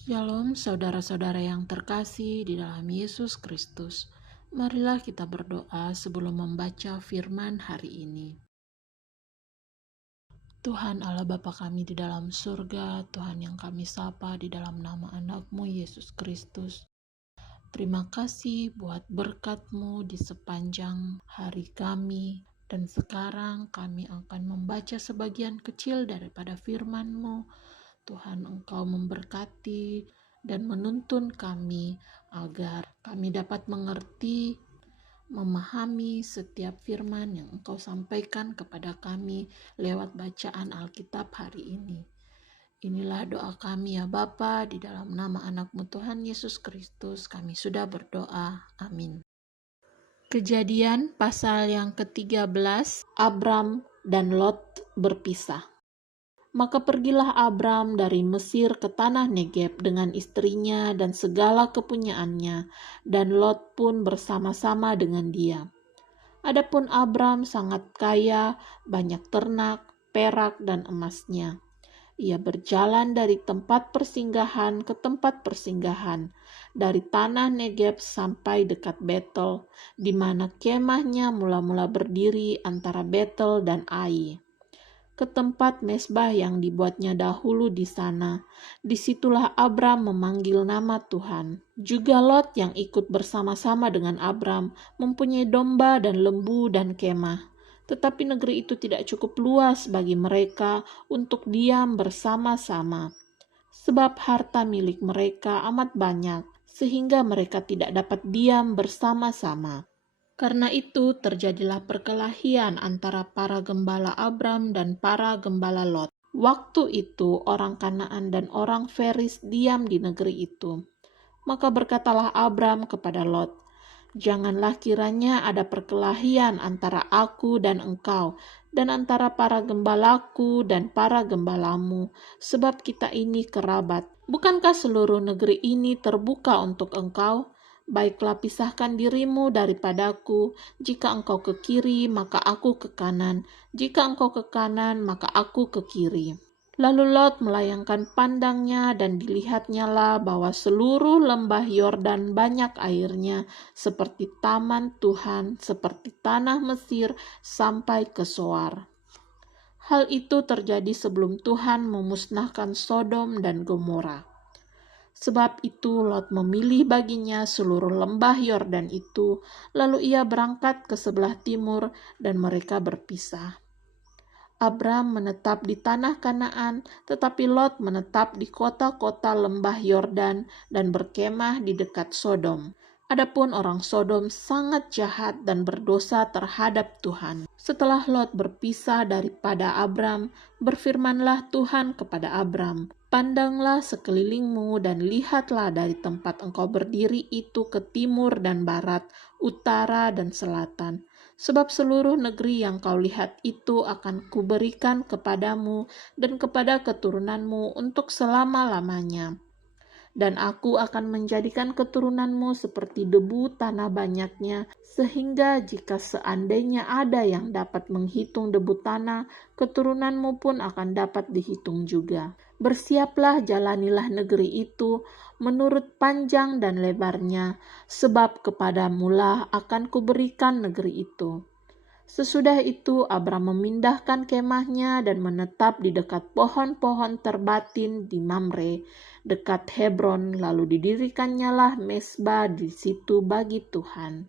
Shalom saudara-saudara yang terkasih di dalam Yesus Kristus. Marilah kita berdoa sebelum membaca firman hari ini. Tuhan Allah Bapa kami di dalam surga, Tuhan yang kami sapa di dalam nama anak-Mu Yesus Kristus. Terima kasih buat berkat-Mu di sepanjang hari kami. Dan sekarang kami akan membaca sebagian kecil daripada firman-Mu. Tuhan, Engkau memberkati dan menuntun kami agar kami dapat mengerti, memahami setiap firman yang Engkau sampaikan kepada kami lewat bacaan Alkitab hari ini. Inilah doa kami ya Bapa, di dalam nama anak-Mu Tuhan Yesus Kristus kami sudah berdoa. Amin. Kejadian pasal yang ke-13, Abram dan Lot berpisah. Maka pergilah Abram dari Mesir ke tanah Negeb dengan istrinya dan segala kepunyaannya, dan Lot pun bersama-sama dengan dia. Adapun Abram sangat kaya, banyak ternak, perak, dan emasnya. Ia berjalan dari tempat persinggahan ke tempat persinggahan, dari tanah Negeb sampai dekat Betel, di mana kemahnya mula-mula berdiri antara Betel dan Ai, ke tempat mezbah yang dibuatnya dahulu di sana. Disitulah Abram memanggil nama Tuhan. Juga Lot yang ikut bersama-sama dengan Abram mempunyai domba dan lembu dan kemah. Tetapi negeri itu tidak cukup luas bagi mereka untuk diam bersama-sama, sebab harta milik mereka amat banyak, sehingga mereka tidak dapat diam bersama-sama. Karena itu terjadilah perkelahian antara para gembala Abram dan para gembala Lot. Waktu itu orang Kanaan dan orang Feris diam di negeri itu. Maka berkatalah Abram kepada Lot, "Janganlah kiranya ada perkelahian antara aku dan engkau, dan antara para gembalaku dan para gembalamu, sebab kita ini kerabat. Bukankah seluruh negeri ini terbuka untuk engkau? Baiklah pisahkan dirimu daripadaku, jika engkau ke kiri, maka aku ke kanan, jika engkau ke kanan, maka aku ke kiri." Lalu Lot melayangkan pandangnya dan dilihatnyalah bahwa seluruh lembah Yordan banyak airnya, seperti taman Tuhan, seperti tanah Mesir, sampai ke Soar. Hal itu terjadi sebelum Tuhan memusnahkan Sodom dan Gomora. Sebab itu Lot memilih baginya seluruh lembah Yordan itu, lalu ia berangkat ke sebelah timur dan mereka berpisah. Abram menetap di tanah Kanaan, tetapi Lot menetap di kota-kota lembah Yordan dan berkemah di dekat Sodom. Adapun orang Sodom sangat jahat dan berdosa terhadap Tuhan. Setelah Lot berpisah daripada Abram, berfirmanlah Tuhan kepada Abram, "Pandanglah sekelilingmu dan lihatlah dari tempat engkau berdiri itu ke timur dan barat, utara dan selatan. Sebab seluruh negeri yang kau lihat itu akan kuberikan kepadamu dan kepada keturunanmu untuk selama-lamanya. Dan aku akan menjadikan keturunanmu seperti debu tanah banyaknya, sehingga jika seandainya ada yang dapat menghitung debu tanah, keturunanmu pun akan dapat dihitung juga. Bersiaplah, jalanilah negeri itu menurut panjang dan lebarnya, sebab kepadamulah akan kuberikan negeri itu." Sesudah itu Abram memindahkan kemahnya dan menetap di dekat pohon-pohon terbatin di Mamre, dekat Hebron, lalu didirikannya mezbah di situ bagi Tuhan.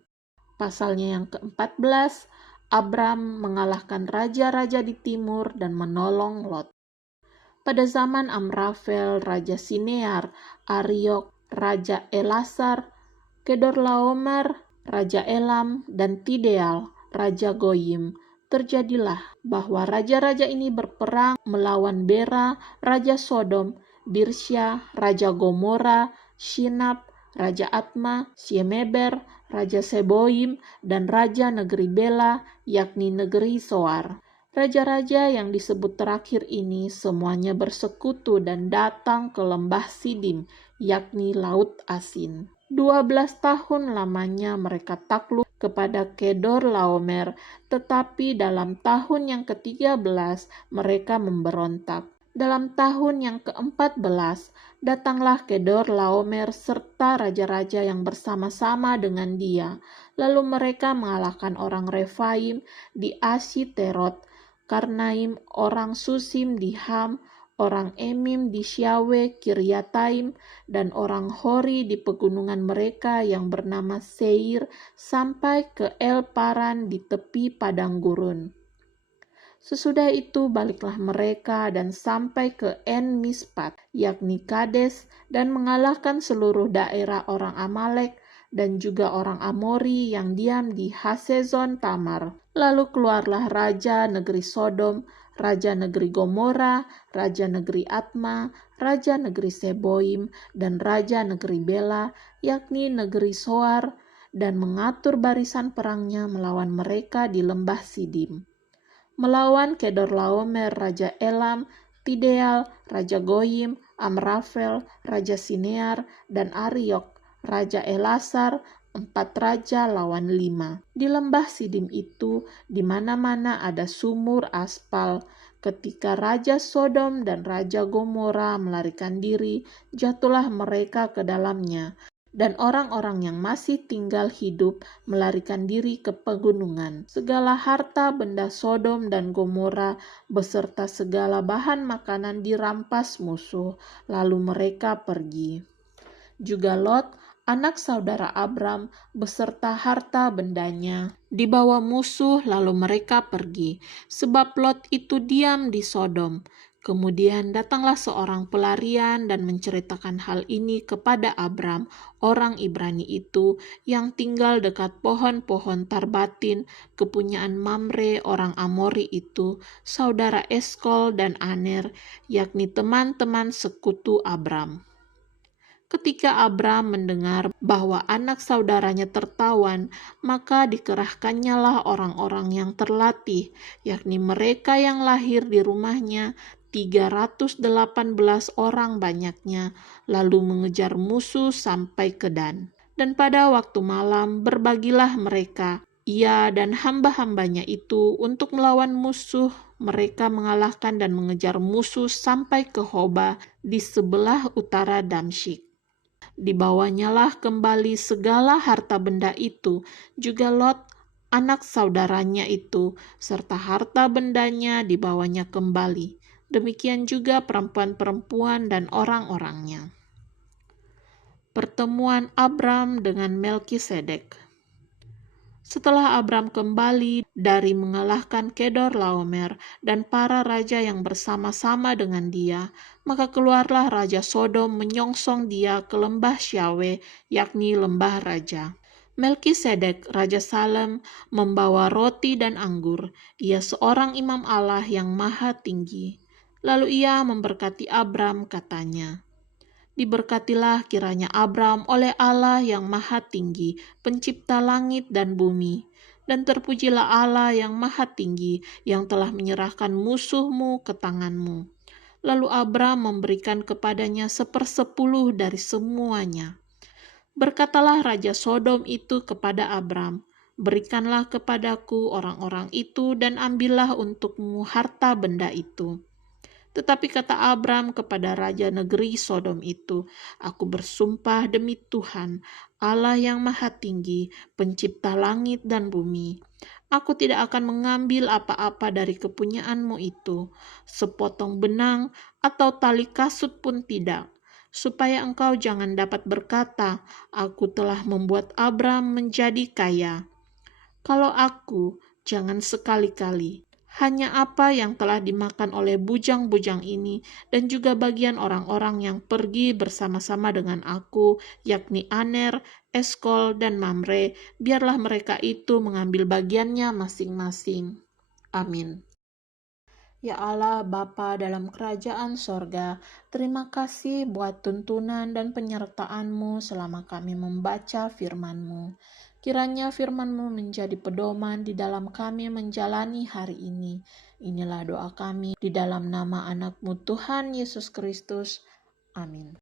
Pasalnya yang ke-14, Abram mengalahkan raja-raja di timur dan menolong Lot. Pada zaman Amrafel, Raja Sinear, Ariok, Raja Elasar, Kedorlaomer, Raja Elam, dan Tideal, Raja Goyim, terjadilah bahwa raja-raja ini berperang melawan Bera, Raja Sodom, Birsya, Raja Gomora, Shinab, Raja Atma, Syemeber, Raja Seboim, dan Raja negeri Bela, yakni negeri Soar. Raja-raja yang disebut terakhir ini semuanya bersekutu dan datang ke lembah Sidim, yakni Laut Asin. 12 tahun lamanya mereka takluk kepada Kedorlaomer, tetapi dalam tahun yang ke-13 mereka memberontak. Dalam tahun yang ke-14, datanglah Kedorlaomer serta raja-raja yang bersama-sama dengan dia. Lalu mereka mengalahkan orang Refaim di Ashiterot, Karnaim, orang Susim di Ham, orang Emim di Syawe Kiryataim, dan orang Hori di pegunungan mereka yang bernama Seir, sampai ke El Paran di tepi padang gurun. Sesudah itu baliklah mereka dan sampai ke En Mispat, yakni Kades, dan mengalahkan seluruh daerah orang Amalek dan juga orang Amori yang diam di Hasezon Tamar. Lalu keluarlah raja negeri Sodom, raja negeri Gomora, raja negeri Atma, raja negeri Seboim, dan raja negeri Bela, yakni negeri Soar, dan mengatur barisan perangnya melawan mereka di lembah Sidim. Melawan Kedorlaomer Raja Elam, Tideal, Raja Goyim, Amrafel, Raja Sinear, dan Ariok, Raja Elasar, 4 raja lawan 5. Di lembah Sidim itu, di mana-mana ada sumur aspal. Ketika Raja Sodom dan Raja Gomora melarikan diri, jatuhlah mereka ke dalamnya. Dan orang-orang yang masih tinggal hidup melarikan diri ke pegunungan. Segala harta benda Sodom dan Gomora beserta segala bahan makanan dirampas musuh, lalu mereka pergi. Juga Lot, anak saudara Abram, beserta harta bendanya dibawa musuh, lalu mereka pergi, sebab Lot itu diam di Sodom. Kemudian datanglah seorang pelarian dan menceritakan hal ini kepada Abram, orang Ibrani itu, yang tinggal dekat pohon-pohon Tarbatin, kepunyaan Mamre orang Amori itu, saudara Eskol dan Aner, yakni teman-teman sekutu Abram. Ketika Abram mendengar bahwa anak saudaranya tertawan, maka dikerahkannyalah orang-orang yang terlatih, yakni mereka yang lahir di rumahnya, 318 orang banyaknya, lalu mengejar musuh sampai ke Dan. Dan pada waktu malam berbagilah mereka, ia dan hamba-hambanya itu, untuk melawan musuh. Mereka mengalahkan dan mengejar musuh sampai ke Hoba di sebelah utara Damsyik. Dibawanyalah kembali segala harta benda itu, juga Lot, anak saudaranya itu, serta harta bendanya dibawanya kembali. Demikian juga perempuan-perempuan dan orang-orangnya. Pertemuan Abram dengan Melkisedek. Setelah Abram kembali dari mengalahkan Kedorlaomer dan para raja yang bersama-sama dengan dia, maka keluarlah Raja Sodom menyongsong dia ke lembah Syawe, yakni lembah raja. Melkisedek, Raja Salem, membawa roti dan anggur. Ia seorang imam Allah yang maha tinggi. Lalu ia memberkati Abram, katanya, "Diberkatilah kiranya Abram oleh Allah yang maha tinggi, pencipta langit dan bumi. Dan terpujilah Allah yang maha tinggi, yang telah menyerahkan musuhmu ke tanganmu." Lalu Abram memberikan kepadanya 1/10 dari semuanya. Berkatalah Raja Sodom itu kepada Abram, "Berikanlah kepadaku orang-orang itu dan ambillah untukmu harta benda itu." Tetapi kata Abram kepada raja negeri Sodom itu, "Aku bersumpah demi Tuhan, Allah yang maha tinggi, pencipta langit dan bumi, aku tidak akan mengambil apa-apa dari kepunyaanmu itu, sepotong benang atau tali kasut pun tidak, supaya engkau jangan dapat berkata, aku telah membuat Abram menjadi kaya. Kalau aku, jangan sekali-kali. Hanya apa yang telah dimakan oleh bujang-bujang ini dan juga bagian orang-orang yang pergi bersama-sama dengan aku, yakni Aner, Eskol, dan Mamre, biarlah mereka itu mengambil bagiannya masing-masing. Amin. Ya Allah, Bapa dalam kerajaan sorga, terima kasih buat tuntunan dan penyertaan-Mu selama kami membaca firman-Mu. Kiranya firman-Mu menjadi pedoman di dalam kami menjalani hari ini. Inilah doa kami di dalam nama anak-Mu Tuhan Yesus Kristus. Amin.